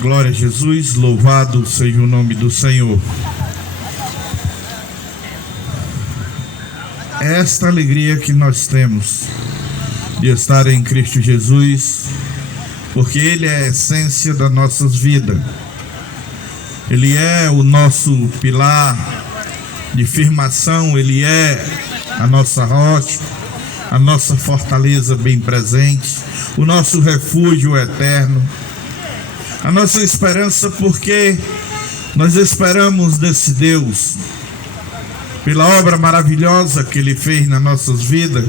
Glória a Jesus, louvado seja o nome do Senhor. É esta alegria que nós temos de estar em Cristo Jesus, porque Ele é a essência das nossas vidas. Ele é o nosso pilar de firmação, Ele é a nossa rocha, a nossa fortaleza bem presente, o nosso refúgio eterno, a nossa esperança, porque nós esperamos desse Deus, pela obra maravilhosa que Ele fez nas nossas vidas,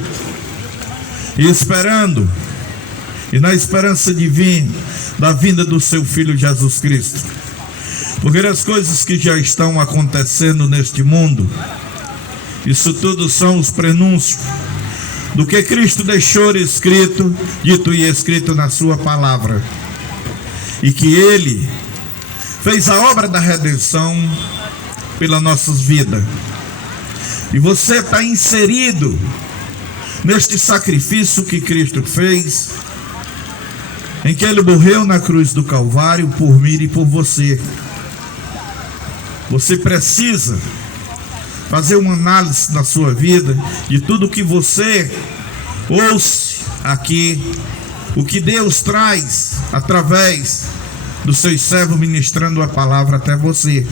e esperando, e na esperança divina da vinda do seu Filho Jesus Cristo, porque as coisas que já estão acontecendo neste mundo, isso tudo são os prenúncios do que Cristo deixou escrito, dito e escrito na sua palavra, e que Ele fez a obra da redenção pelas nossas vidas. E você está inserido neste sacrifício que Cristo fez, em que Ele morreu na cruz do Calvário por mim e por você. Você precisa fazer uma análise na sua vida de tudo que você ouça aqui, o que Deus traz através dos seus servos ministrando a palavra até você.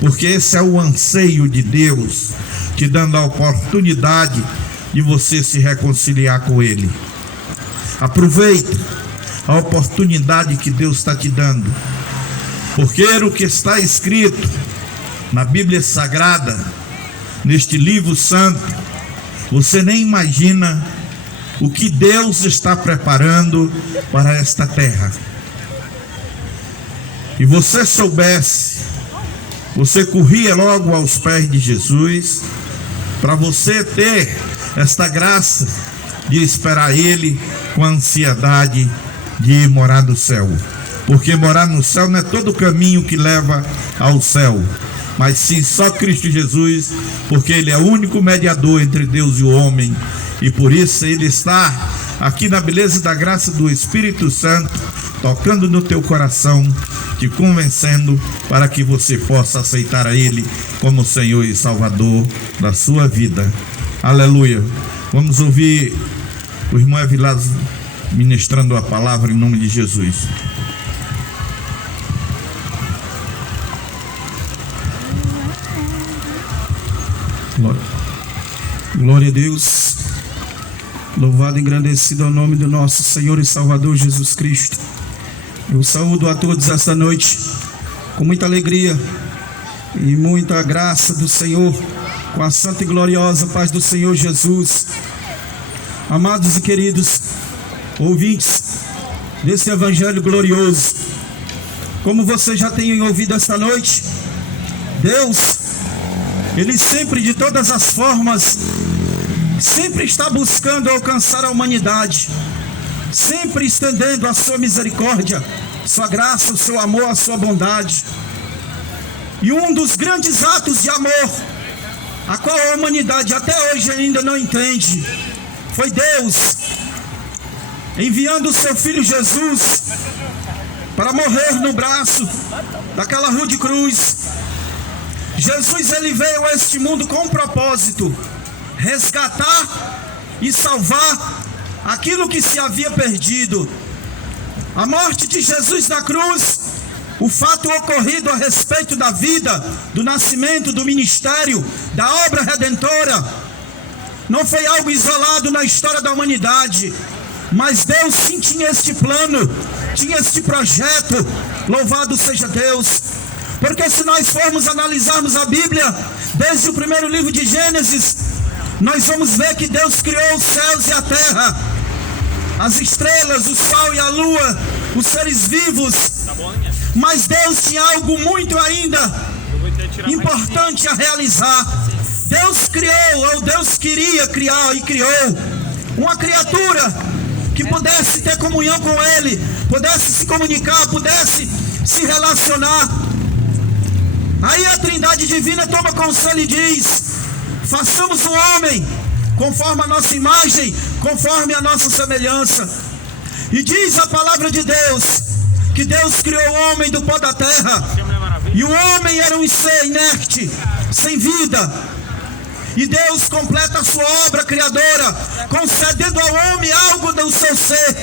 Porque esse é o anseio de Deus, te dando a oportunidade de você se reconciliar com Ele. Aproveite a oportunidade que Deus está te dando, porque o que está escrito na Bíblia Sagrada, neste livro santo, você nem imagina o que Deus está preparando para esta terra. E você soubesse, você corria logo aos pés de Jesus, para você ter esta graça de esperar Ele com a ansiedade de ir morar no céu. Porque morar no céu não é todo o caminho que leva ao céu, mas sim só Cristo Jesus, porque Ele é o único mediador entre Deus e o homem, e por isso Ele está aqui na beleza da graça do Espírito Santo, tocando no teu coração, te convencendo para que você possa aceitar a Ele como Senhor e Salvador da sua vida. Aleluia. Vamos ouvir o irmão Evilásio ministrando a palavra em nome de Jesus. Glória a Deus. Louvado e engrandecido ao nome do nosso Senhor e Salvador Jesus Cristo. Eu saúdo a todos esta noite com muita alegria e muita graça do Senhor, com a santa e gloriosa paz do Senhor Jesus. Amados e queridos ouvintes desse evangelho glorioso, como vocês já têm ouvido esta noite, Deus, Ele sempre, de todas as formas, sempre está buscando alcançar a humanidade, sempre estendendo a sua misericórdia, sua graça, o seu amor, a sua bondade. E um dos grandes atos de amor, a qual a humanidade até hoje ainda não entende, foi Deus enviando o seu Filho Jesus para morrer no braço daquela rude cruz. Jesus, Ele veio a este mundo com um propósito: resgatar e salvar aquilo que se havia perdido. A morte de Jesus na cruz, o fato ocorrido a respeito da vida, do nascimento, do ministério, da obra redentora, não foi algo isolado na história da humanidade, mas Deus sim tinha este plano, tinha este projeto. Louvado seja Deus. Porque se nós formos analisarmos a Bíblia, desde o primeiro livro de Gênesis, nós vamos ver que Deus criou os céus e a terra, as estrelas, o sol e a lua, os seres vivos. Mas Deus tinha algo muito ainda importante a realizar. Deus criou, ou Deus queria criar e criou uma criatura que pudesse ter comunhão com Ele, pudesse se comunicar, pudesse se relacionar. Aí a Trindade Divina toma conselho e diz: façamos um homem conforme a nossa imagem, conforme a nossa semelhança. E diz a palavra de Deus que Deus criou o homem do pó da terra, e o homem era um ser inerte, sem vida, e Deus completa a sua obra criadora, concedendo ao homem algo do seu ser,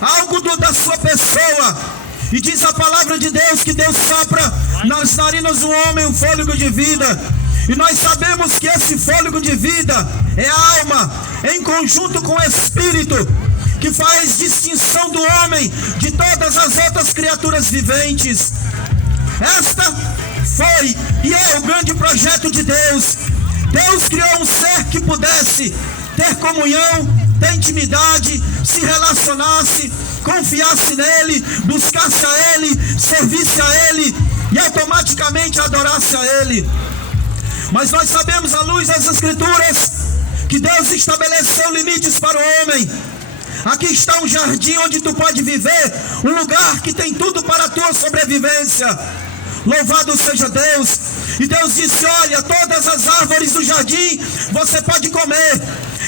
algo da sua pessoa. E diz a palavra de Deus que Deus sopra nas narinas do homem um fôlego de vida. E nós sabemos que esse fôlego de vida é a alma, em conjunto com o espírito, que faz distinção do homem de todas as outras criaturas viventes. Esta foi e é o grande projeto de Deus. Deus criou um ser que pudesse ter comunhão, ter intimidade, se relacionasse, confiasse nele, buscasse a ele, servisse a ele e automaticamente adorasse a ele. Mas nós sabemos, à luz das Escrituras, que Deus estabeleceu limites para o homem. Aqui está um jardim onde tu pode viver, um lugar que tem tudo para a tua sobrevivência. Louvado seja Deus. E Deus disse: olha, todas as árvores do jardim você pode comer,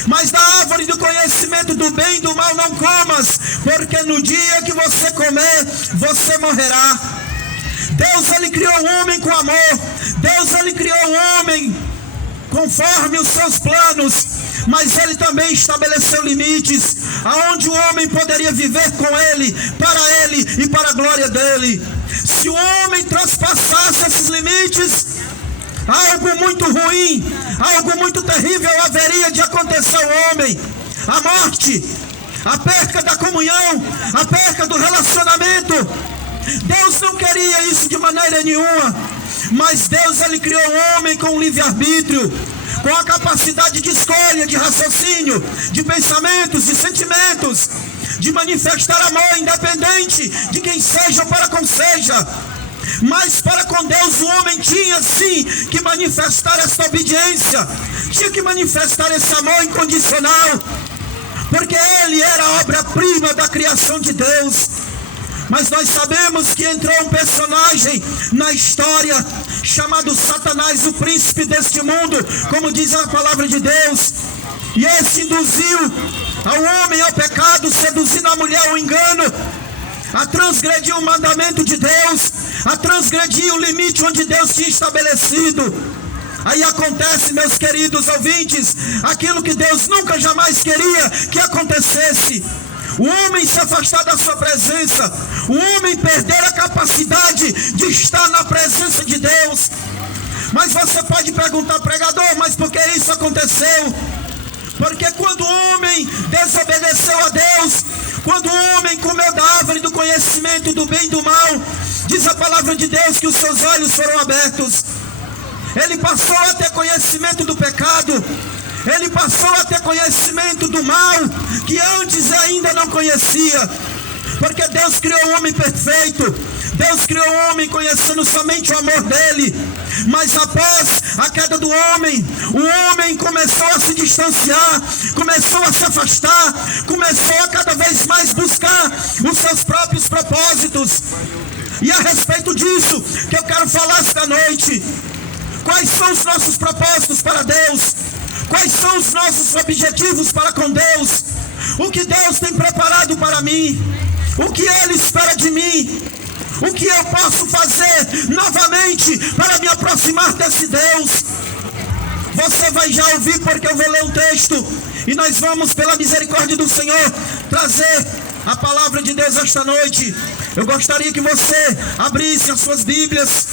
mas da árvore do conhecimento do bem e do mal não comas, porque no dia que você comer, você morrerá. Deus, ele criou o homem com amor. Deus, ele criou o homem conforme os seus planos, mas ele também estabeleceu limites, aonde o homem poderia viver com ele e para a glória dele. Se o homem transpassasse esses limites, algo muito ruim, algo muito terrível haveria de acontecer ao homem: a morte, a perca da comunhão, a perca do relacionamento. Deus não queria isso de maneira nenhuma, mas Deus, ele criou o homem com livre-arbítrio, com a capacidade de escolha, de raciocínio, de pensamentos, de sentimentos, de manifestar amor independente de quem seja ou para com seja. Mas para com Deus o homem tinha sim que manifestar essa obediência, tinha que manifestar esse amor incondicional, porque ele era a obra-prima da criação de Deus. Mas nós sabemos que entrou um personagem na história chamado Satanás, o príncipe deste mundo, como diz a palavra de Deus. E esse induziu ao homem ao pecado, seduzindo a mulher ao engano, a transgredir o mandamento de Deus, a transgredir o limite onde Deus tinha estabelecido. Aí acontece, meus queridos ouvintes, aquilo que Deus nunca jamais queria que acontecesse: o homem se afastar da sua presença, o homem perder a capacidade de estar na presença de Deus. Mas você pode perguntar: pregador, mas por que isso aconteceu? Porque quando o homem desobedeceu a Deus, quando o homem comeu da árvore do conhecimento do bem e do mal, diz a palavra de Deus que os seus olhos foram abertos. Ele passou a ter conhecimento do pecado, ele passou a ter conhecimento do mal, que antes ainda não conhecia. Porque Deus criou o homem perfeito, Deus criou o homem conhecendo somente o amor dele. Mas após a queda do homem, o homem começou a se distanciar, começou a se afastar, começou a cada vez mais buscar os seus próprios propósitos. E a respeito disso que eu quero falar esta noite. Quais são os nossos propósitos para Deus? Quais são os nossos objetivos para com Deus? O que Deus tem preparado para mim? O que Ele espera de mim? O que eu posso fazer novamente para me aproximar desse Deus? Você vai já ouvir, porque eu vou ler o texto e nós vamos, pela misericórdia do Senhor, trazer a palavra de Deus esta noite. Eu gostaria que você abrisse as suas Bíblias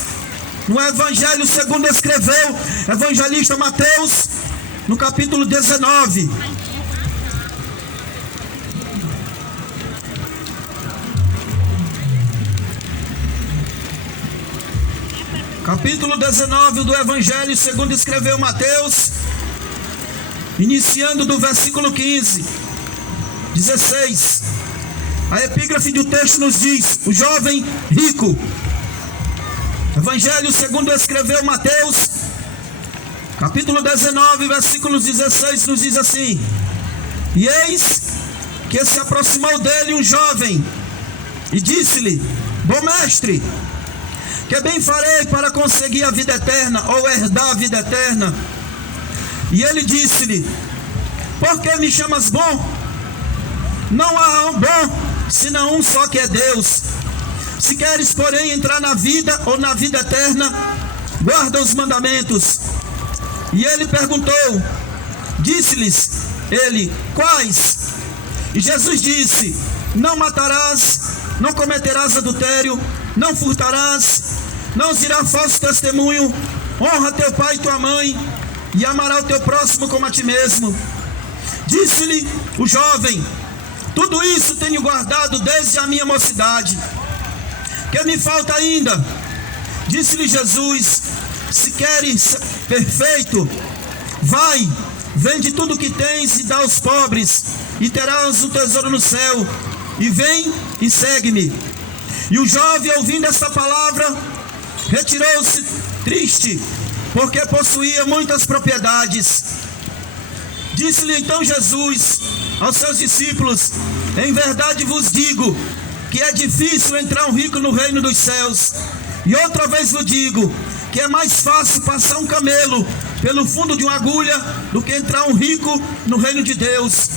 no Evangelho segundo escreveu evangelista Mateus, no capítulo 19. Capítulo 19 do Evangelho segundo escreveu Mateus, iniciando do versículo 15, 16. A epígrafe do texto nos diz: o jovem rico. Evangelho segundo escreveu Mateus, capítulo 19, versículos 16, nos diz assim: e eis que se aproximou dele um jovem, e disse-lhe: bom mestre, que bem farei para conseguir a vida eterna, ou herdar a vida eterna? E ele disse-lhe: por que me chamas bom? Não há um bom, senão um só, que é Deus. Se queres, porém, entrar na vida ou na vida eterna, guarda os mandamentos. E ele perguntou, disse-lhes ele, quais? E Jesus disse, não matarás, não cometerás adultério, não furtarás, não dirá falso testemunho, honra teu pai e tua mãe, e amará o teu próximo como a ti mesmo. Disse-lhe o jovem, tudo isso tenho guardado desde a minha mocidade. Que me falta ainda? Disse-lhe Jesus, se queres ser perfeito, vai, vende tudo o que tens e dá aos pobres, e terás um tesouro no céu, e vem e segue-me. E o jovem, ouvindo esta palavra, retirou-se triste, porque possuía muitas propriedades. Disse-lhe então Jesus aos seus discípulos, em verdade vos digo, que é difícil entrar um rico no reino dos céus. E outra vez vos digo, que é mais fácil passar um camelo pelo fundo de uma agulha, do que entrar um rico no reino de Deus.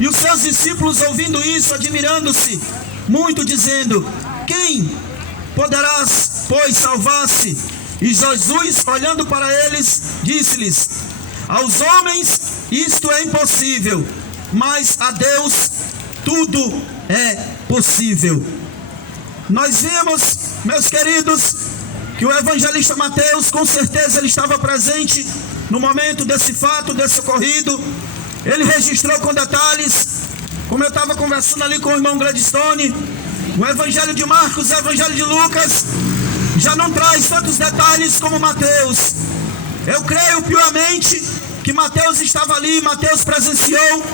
E os seus discípulos, ouvindo isso, admirando-se muito, dizendo, quem poderá, pois, salvar-se? E Jesus, olhando para eles, disse-lhes, aos homens isto é impossível, mas a Deus tudo é possível. Nós vimos, meus queridos, que o evangelista Mateus, com certeza ele estava presente no momento desse fato, desse ocorrido. Ele registrou com detalhes, como eu estava conversando ali com o irmão Gladstone. O evangelho de Marcos e o evangelho de Lucas já não traz tantos detalhes como Mateus. Eu creio piamente que Mateus estava ali, Mateus presenciou,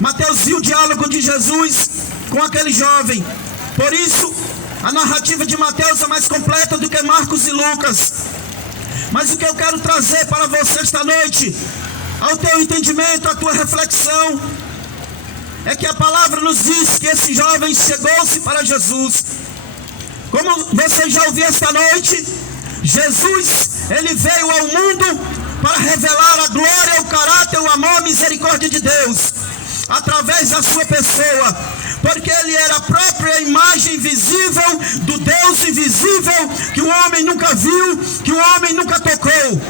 Mateus viu o diálogo de Jesus com aquele jovem. Por isso, a narrativa de Mateus é mais completa do que Marcos e Lucas. Mas o que eu quero trazer para você esta noite, ao teu entendimento, à tua reflexão, é que a palavra nos diz que esse jovem chegou-se para Jesus. Como você já ouviu esta noite, Jesus, ele veio ao mundo para revelar a glória, o caráter, o amor, a misericórdia de Deus, através da sua pessoa, porque ele era a própria imagem visível do Deus invisível, que o homem nunca viu, que o homem nunca tocou.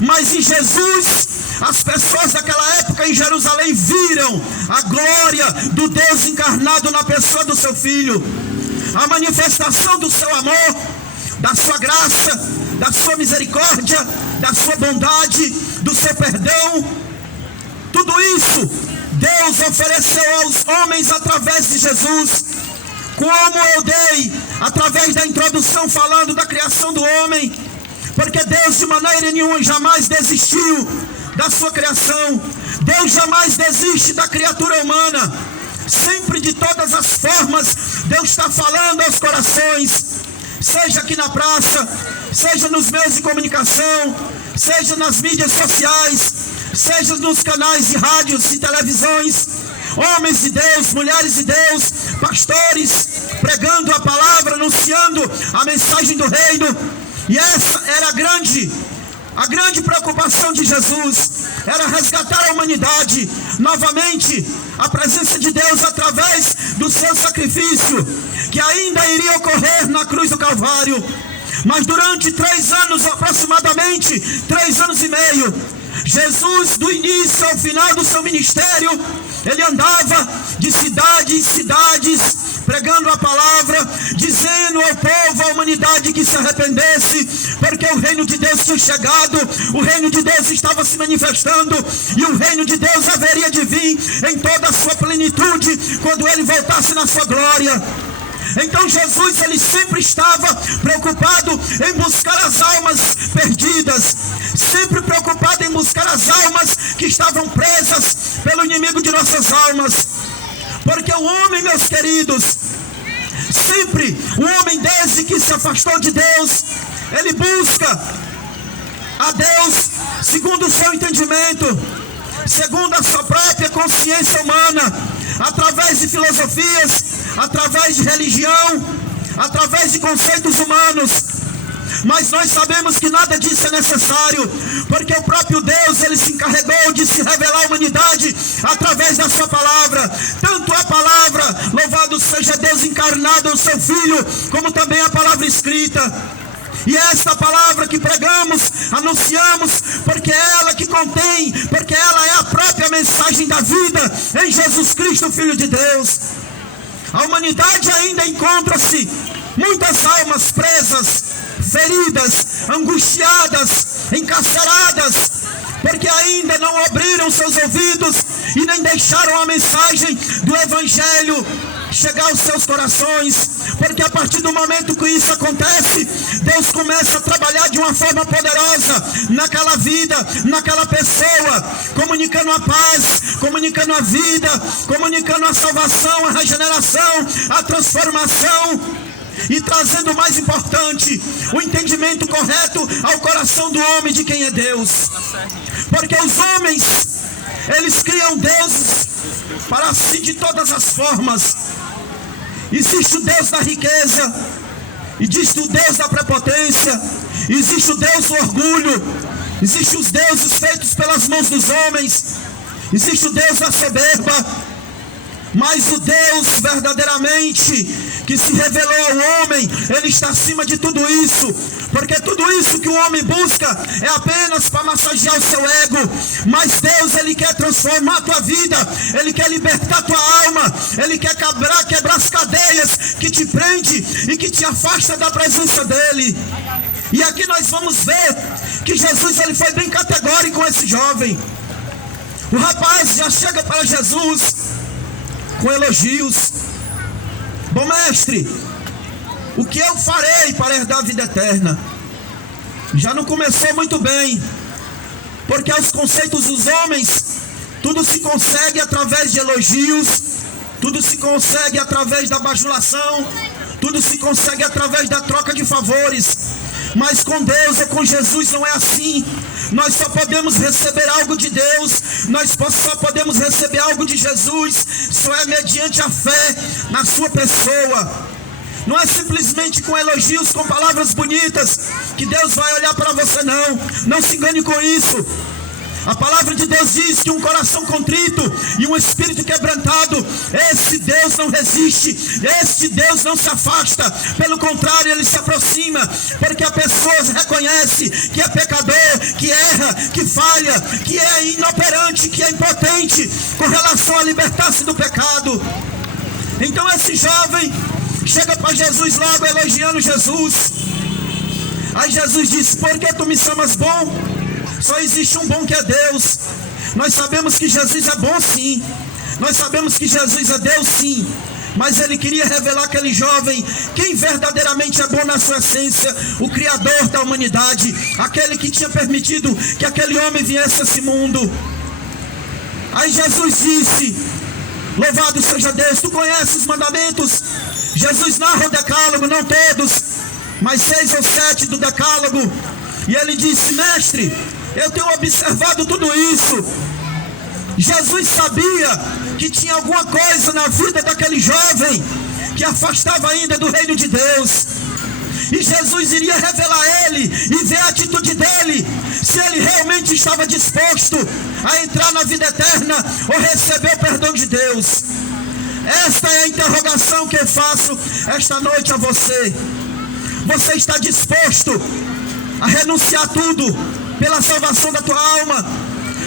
Mas em Jesus, as pessoas daquela época em Jerusalém viram a glória do Deus encarnado na pessoa do seu Filho, a manifestação do seu amor, da sua graça, da sua misericórdia, da sua bondade, do seu perdão. Tudo isso Deus ofereceu aos homens através de Jesus, como eu dei através da introdução falando da criação do homem, porque Deus de maneira nenhuma jamais desistiu da sua criação. Deus jamais desiste da criatura humana. Sempre, de todas as formas, Deus está falando aos corações, seja aqui na praça, seja nos meios de comunicação, seja nas mídias sociais, seja nos canais de rádios e televisões. Homens de Deus, mulheres de Deus, pastores, pregando a palavra, anunciando a mensagem do reino. E essa era a grande preocupação de Jesus, era resgatar a humanidade novamente, a presença de Deus através do seu sacrifício, que ainda iria ocorrer na cruz do Calvário. Mas durante 3 anos, aproximadamente 3 anos e meio, Jesus, do início ao final do seu ministério, ele andava de cidade em cidades, pregando a palavra, dizendo ao povo, à humanidade, que se arrependesse, porque o reino de Deus tinha chegado, o reino de Deus estava se manifestando, e o reino de Deus haveria de vir em toda a sua plenitude, quando ele voltasse na sua glória. Então Jesus, ele sempre estava preocupado em buscar as almas perdidas, sempre preocupado em buscar as almas que estavam presas pelo inimigo de nossas almas. Porque o homem, meus queridos, sempre, o homem desde que se afastou de Deus, ele busca a Deus segundo o seu entendimento, segundo a sua própria consciência humana, através de filosofias, através de religião, através de conceitos humanos. Mas nós sabemos que nada disso é necessário, porque o próprio Deus, ele se encarregou de se revelar à humanidade através da sua palavra. Tanto a palavra, louvado seja Deus encarnado, encarnado o seu Filho, como também a palavra escrita. E é esta palavra que pregamos, anunciamos, porque é ela que contém, porque ela é a própria mensagem da vida em Jesus Cristo, Filho de Deus. A humanidade ainda encontra-se muitas almas presas, feridas, angustiadas, encarceradas, porque ainda não abriram seus ouvidos e nem deixaram a mensagem do Evangelho chegar aos seus corações. Porque a partir do momento que isso acontece, Deus começa a trabalhar de uma forma poderosa naquela vida, naquela pessoa, comunicando a paz, comunicando a vida, comunicando a salvação, a regeneração, a transformação, e trazendo o mais importante, o entendimento correto ao coração do homem de quem é Deus. Porque os homens, eles criam deuses para si de todas as formas. Existe o Deus da riqueza, existe o Deus da prepotência, existe o Deus do orgulho, existe os deuses feitos pelas mãos dos homens, existe o Deus da soberba. Mas o Deus verdadeiramente que se revelou ao homem, Ele está acima de tudo isso. Porque tudo isso que o homem busca é apenas para massagear o seu ego. Mas Deus, Ele quer transformar a tua vida, Ele quer libertar a tua alma, Ele quer quebrar as cadeias que te prende e que te afasta da presença dEle. E aqui nós vamos ver que Jesus, Ele foi bem categórico com esse jovem. O rapaz já chega para Jesus com elogios. Bom mestre, o que eu farei para herdar a vida eterna? Já não começou muito bem, porque aos conceitos dos homens, tudo se consegue através de elogios, tudo se consegue através da bajulação, tudo se consegue através da troca de favores. Mas com Deus e com Jesus não é assim. Nós só podemos receber algo de Deus, nós só podemos receber algo de Jesus, só é mediante a fé na sua pessoa. Não é simplesmente com elogios, com palavras bonitas, que Deus vai olhar para você, não. Não se engane com isso. A palavra de Deus diz que um coração contrito e um espírito quebrantado, esse Deus não resiste, esse Deus não se afasta, pelo contrário, Ele se aproxima, porque a pessoa reconhece que é pecador, que erra, que falha, que é inoperante, que é impotente com relação a libertar-se do pecado. Então esse jovem chega para Jesus logo elogiando Jesus. Aí Jesus diz: por que tu me chamas bom? Só existe um bom, que é Deus. Nós sabemos que Jesus é bom, sim. Nós sabemos que Jesus é Deus, sim. Mas Ele queria revelar àquele jovem quem verdadeiramente é bom na sua essência, o Criador da humanidade, aquele que tinha permitido que aquele homem viesse a esse mundo. Aí Jesus disse: louvado seja Deus, tu conheces os mandamentos? Jesus narra o decálogo, não todos, mas 6 ou 7 do decálogo. E ele disse: mestre, eu tenho observado tudo isso. Jesus sabia que tinha alguma coisa na vida daquele jovem que afastava ainda do reino de Deus. E Jesus iria revelar a ele e ver a atitude dele, se ele realmente estava disposto a entrar na vida eterna ou receber o perdão de Deus. Esta é a interrogação que eu faço esta noite a você. Você está disposto a renunciar tudo pela salvação da tua alma?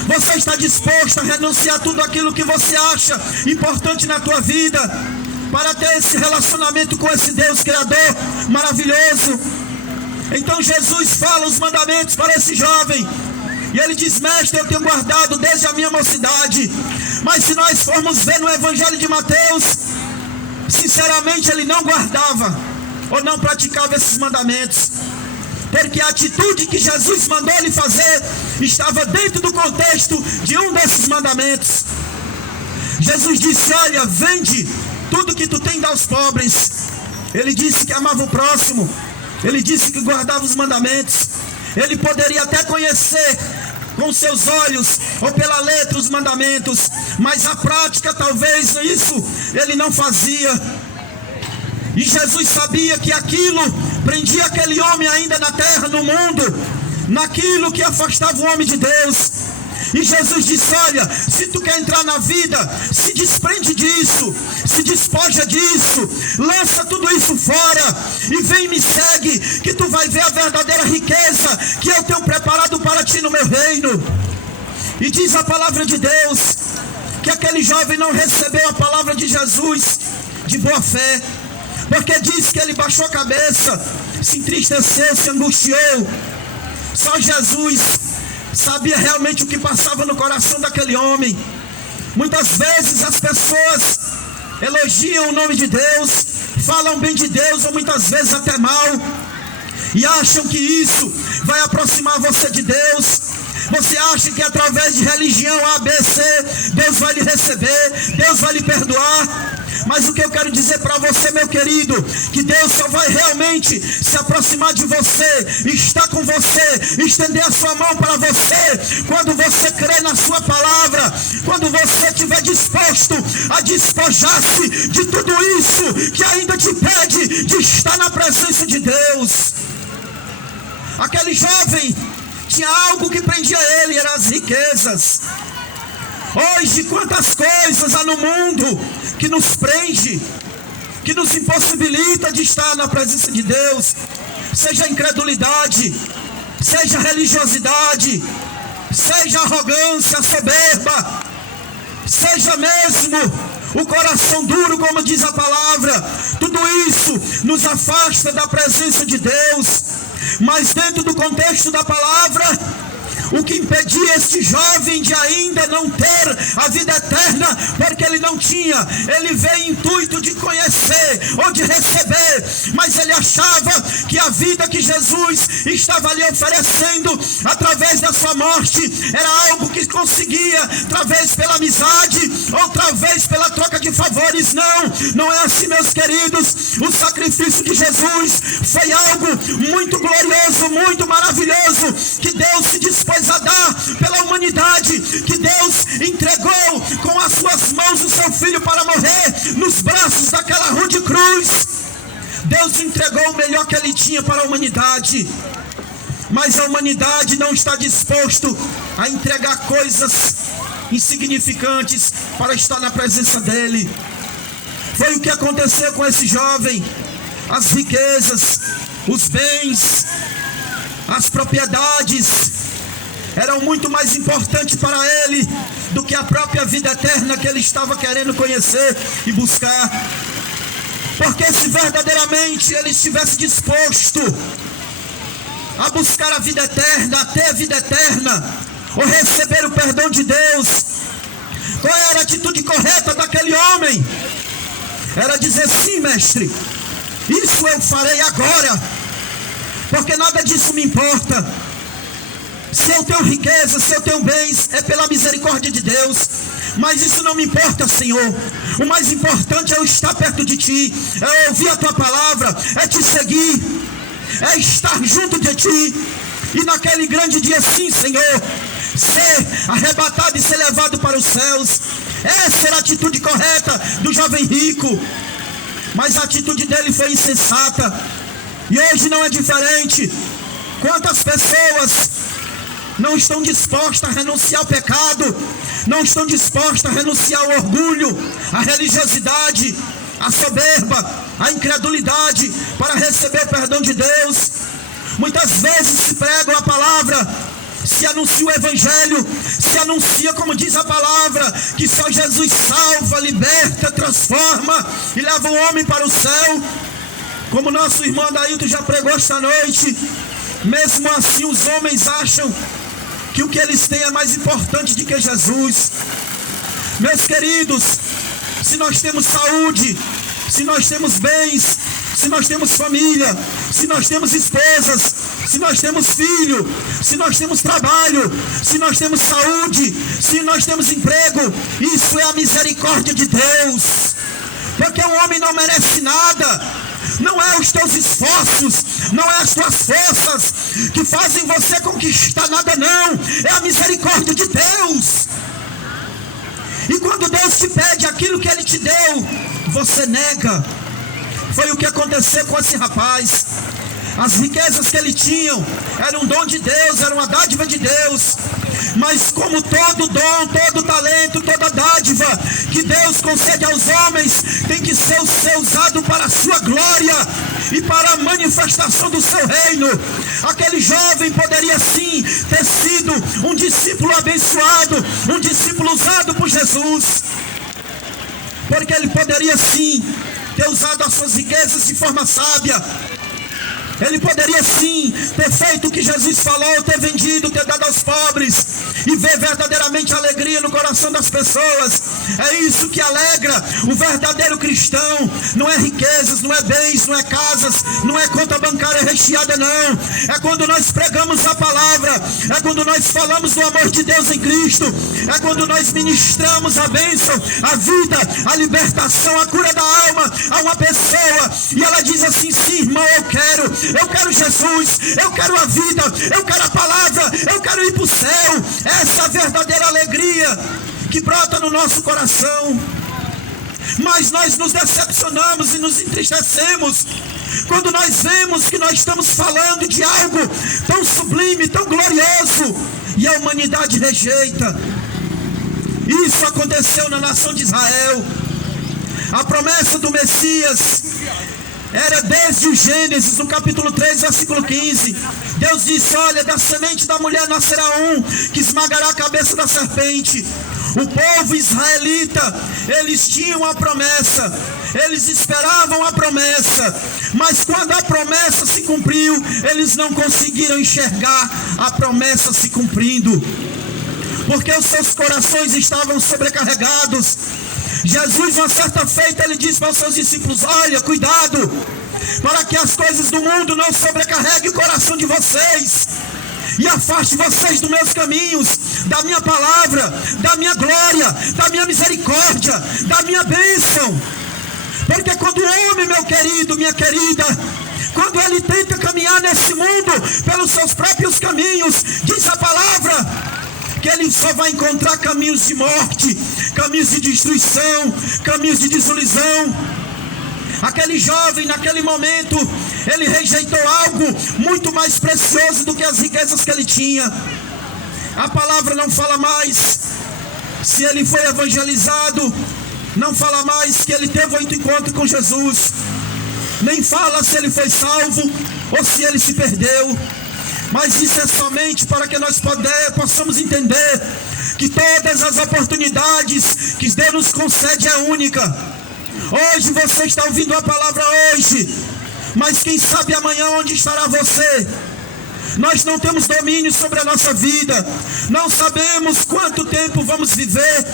Você está disposto a renunciar tudo aquilo que você acha importante na tua vida para ter esse relacionamento com esse Deus Criador maravilhoso? Então Jesus fala os mandamentos para esse jovem e ele diz: mestre, eu tenho guardado desde a minha mocidade. Mas se nós formos ver no Evangelho de Mateus, sinceramente ele não guardava ou não praticava esses mandamentos, porque a atitude que Jesus mandou ele fazer estava dentro do contexto de um desses mandamentos. Jesus disse: olha, vende tudo que tu tem e dá aos pobres. Ele disse que amava o próximo, ele disse que guardava os mandamentos. Ele poderia até conhecer com seus olhos ou pela letra os mandamentos, mas a prática talvez isso ele não fazia. E Jesus sabia que aquilo prendia aquele homem ainda na terra, no mundo, naquilo que afastava o homem de Deus. E Jesus disse: olha, se tu quer entrar na vida, se desprende disso, se despoja disso, lança tudo isso fora e vem e me segue, que tu vai ver a verdadeira riqueza que eu tenho preparado para ti no meu reino. E diz a palavra de Deus que aquele jovem não recebeu a palavra de Jesus de boa fé, porque diz que ele baixou a cabeça, se entristeceu, se angustiou. Só Jesus sabia realmente o que passava no coração daquele homem. Muitas vezes as pessoas elogiam o nome de Deus, falam bem de Deus, ou muitas vezes até mal, e acham que isso vai aproximar você de Deus. Você acha que através de religião A, B, C, Deus vai lhe receber, Deus vai lhe perdoar. Mas o que eu quero dizer para você, meu querido, que Deus só vai realmente se aproximar de você, estar com você, estender a sua mão para você, quando você crer na sua palavra, quando você estiver disposto a despojar-se de tudo isso que ainda te impede de estar na presença de Deus. Aquele jovem tinha algo que prendia ele, eram as riquezas. Hoje, quantas coisas há no mundo que nos prende, que nos impossibilita de estar na presença de Deus, seja incredulidade, seja religiosidade, seja arrogância, soberba, seja mesmo o coração duro, como diz a palavra. Tudo isso nos afasta da presença de Deus. Mas dentro do contexto da palavra, o que impedia este jovem de ainda não ter a vida eterna, porque ele não tinha, ele veio intuito de conhecer ou de receber, mas ele achava que a vida que Jesus estava lhe oferecendo através da sua morte era algo que conseguia, talvez pela amizade ou talvez pela troca de favores. Não é assim, meus queridos. O sacrifício de Jesus foi algo muito glorioso, muito maravilhoso, que Deus se dispôs a dar pela humanidade, que Deus entregou com as suas mãos o seu filho para morrer nos braços daquela rude cruz. Deus entregou o melhor que ele tinha para a humanidade, mas a humanidade não está disposto a entregar coisas insignificantes para estar na presença dele. Foi o que aconteceu com esse jovem. As riquezas, os bens, as propriedades eram muito mais importantes para ele do que a própria vida eterna que ele estava querendo conhecer e buscar. Porque se verdadeiramente ele estivesse disposto a buscar a vida eterna, a ter a vida eterna, ou receber o perdão de Deus, qual era a atitude correta daquele homem? Era dizer: sim, mestre, isso eu farei agora, porque nada disso me importa. Se eu tenho riqueza, se eu tenho bens, é pela misericórdia de Deus. Mas isso não me importa, Senhor. O mais importante é eu estar perto de Ti, é ouvir a Tua palavra, é Te seguir, é estar junto de Ti. E naquele grande dia, sim, Senhor, ser arrebatado e ser levado para os céus. Essa era a atitude correta do jovem rico. Mas a atitude dele foi insensata. E hoje não é diferente. Quantas pessoas não estão dispostas a renunciar ao pecado, não estão dispostas a renunciar ao orgulho, à religiosidade, à soberba, à incredulidade, para receber o perdão de Deus. Muitas vezes se prega a palavra, se anuncia o evangelho, se anuncia, como diz a palavra, que só Jesus salva, liberta, transforma e leva o homem para o céu. Como nosso irmão Adailton já pregou esta noite, mesmo assim os homens acham que o que eles têm é mais importante do que Jesus. Meus queridos, se nós temos saúde, se nós temos bens, se nós temos família, se nós temos esposas, se nós temos filho, se nós temos trabalho, se nós temos saúde, se nós temos emprego, isso é a misericórdia de Deus. Porque o homem não merece nada. Não é os teus esforços, não é as tuas forças que fazem você conquistar nada, não. É a misericórdia de Deus. E quando Deus te pede aquilo que Ele te deu, você nega. Foi o que aconteceu com esse rapaz. As riquezas que ele tinha eram um dom de Deus, era uma dádiva de Deus. Mas como todo dom, todo talento, toda dádiva que Deus concede aos homens, tem que ser usado para a sua glória e para a manifestação do seu reino. Aquele jovem poderia sim ter sido um discípulo abençoado, um discípulo usado por Jesus, porque ele poderia sim ter usado as suas riquezas de forma sábia. Ele poderia sim ter feito o que Jesus falou, ter vendido, ter dado aos pobres e ver verdadeiramente alegria no coração das pessoas. É isso que alegra o verdadeiro cristão. Não é riquezas, não é bens, não é casas, não é conta bancária recheada, não. É quando nós pregamos a palavra, é quando nós falamos do amor de Deus em Cristo, é quando nós ministramos a bênção, a vida, a libertação, a cura da alma a uma pessoa e ela diz assim: sim, irmão, eu quero Jesus, eu quero a vida, eu quero a palavra, eu quero ir para o céu. Essa é a verdadeira alegria que brota no nosso coração. Mas nós nos decepcionamos e nos entristecemos quando nós vemos que nós estamos falando de algo tão sublime, tão glorioso, e a humanidade rejeita. Isso aconteceu na nação de Israel. A promessa do Messias era desde o Gênesis, no capítulo 3, versículo 15. Deus disse: olha, da semente da mulher nascerá um que esmagará a cabeça da serpente. O povo israelita, eles tinham a promessa, eles esperavam a promessa, mas quando a promessa se cumpriu, eles não conseguiram enxergar a promessa se cumprindo, porque os seus corações estavam sobrecarregados. Jesus, uma certa feita, ele disse para os seus discípulos: olha, cuidado, para que as coisas do mundo não sobrecarreguem o coração de vocês, e afaste vocês dos meus caminhos, da minha palavra, da minha glória, da minha misericórdia, da minha bênção. Porque quando o homem, meu querido, minha querida, quando ele tenta caminhar nesse mundo pelos seus próprios caminhos, diz a palavra que ele só vai encontrar caminhos de morte, caminhos de destruição, caminhos de desilusão. Aquele jovem, naquele momento, ele rejeitou algo muito mais precioso do que as riquezas que ele tinha. A palavra não fala mais se ele foi evangelizado, não fala mais que ele teve um encontro com Jesus, nem fala se ele foi salvo ou se ele se perdeu. Mas isso é somente para que nós possamos entender que todas as oportunidades que Deus nos concede é única. Hoje você está ouvindo a palavra hoje, mas quem sabe amanhã onde estará você? Nós não temos domínio sobre a nossa vida, não sabemos quanto tempo vamos viver,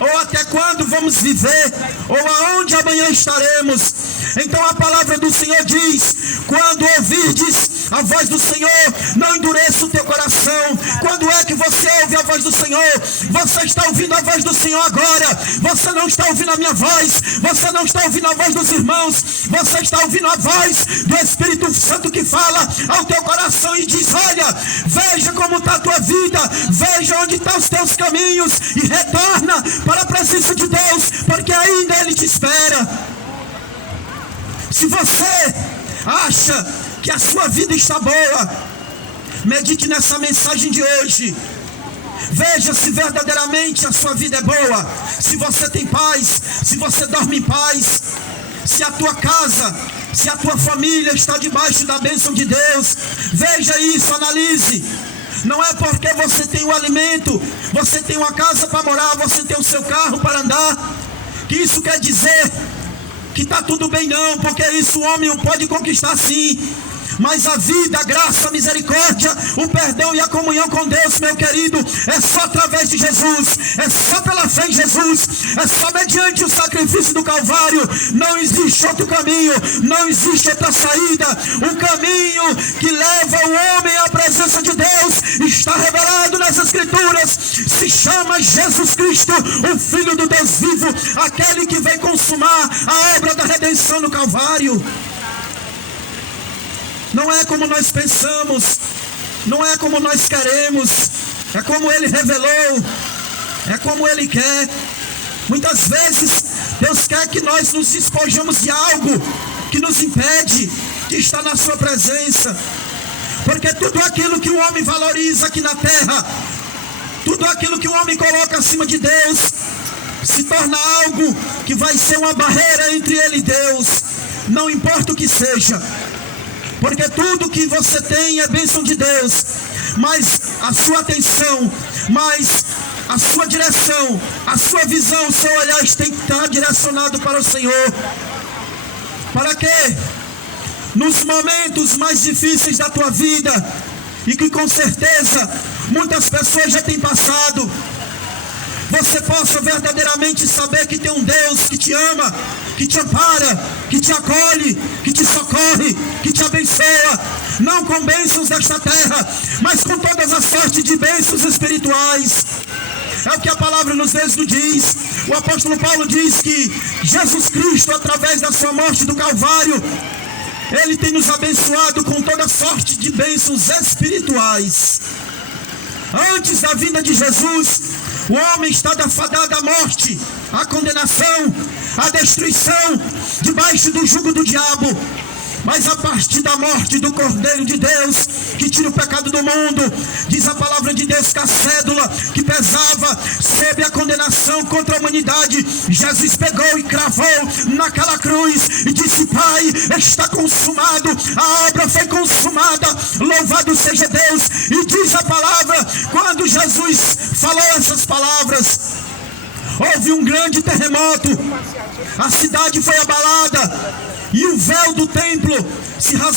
ou até quando vamos viver, ou aonde amanhã estaremos. Então a palavra do Senhor diz: quando ouvirdes a voz do Senhor, não endureça o teu coração. Quando é que você ouve a voz do Senhor? Você está ouvindo a voz do Senhor agora. Você não está ouvindo a minha voz, você não está ouvindo a voz dos irmãos, você está ouvindo a voz do Espírito Santo que fala ao teu coração e diz: olha, veja como está a tua vida, veja onde estão os teus caminhos e retorna para a presença de Deus, porque ainda Ele te espera. Se você acha que a sua vida está boa, medite nessa mensagem de hoje. Veja se verdadeiramente a sua vida é boa, se você tem paz, se você dorme em paz, se a tua casa, se a tua família está debaixo da bênção de Deus. Veja isso, analise. Não é porque você tem o alimento, você tem uma casa para morar, você tem o seu carro para andar, que isso quer dizer que está tudo bem, não. Porque isso o homem pode conquistar sim, mas a vida, a graça, a misericórdia, o perdão e a comunhão com Deus, meu querido, é só através de Jesus, é só pela fé em Jesus, é só mediante o sacrifício do Calvário. Não existe outro caminho, não existe outra saída. O caminho que leva o homem à presença de Deus está revelado nas Escrituras, se chama Jesus Cristo, o Filho do Deus vivo, aquele que veio consumar a obra da redenção no Calvário. Não é como nós pensamos, não é como nós queremos, é como Ele revelou, é como Ele quer. Muitas vezes Deus quer que nós nos despojamos de algo que nos impede de estar na sua presença. Porque tudo aquilo que o homem valoriza aqui na terra, tudo aquilo que o homem coloca acima de Deus, se torna algo que vai ser uma barreira entre ele e Deus, não importa o que seja. Porque tudo que você tem é bênção de Deus, mas a sua atenção, mas a sua direção, a sua visão, o seu olhar tem que estar direcionado para o Senhor. Para quê? Nos momentos mais difíceis da tua vida, e que com certeza muitas pessoas já têm passado, você possa verdadeiramente saber que tem um Deus que te ama, que te ampara, que te acolhe, que te socorre, que te abençoa, não com bênçãos desta terra, mas com todas as sortes de bênçãos espirituais. É o que a palavra nos diz. O apóstolo Paulo diz que Jesus Cristo, através da sua morte do Calvário, Ele tem nos abençoado com toda sorte de bênçãos espirituais. Antes da vinda de Jesus, o homem estava fadado à morte, à condenação, à destruição, debaixo do jugo do diabo. Mas a partir da morte do Cordeiro de Deus, que tira o pecado do mundo, diz a palavra de Deus que a cédula que pesava sobre a condenação contra a humanidade, Jesus pegou e cravou naquela cruz e disse: Pai, está consumado, a obra foi consumada, louvado seja Deus. E diz a palavra, quando Jesus falou essas palavras, houve um grande terremoto, a cidade foi abalada, e o véu do templo se rasgou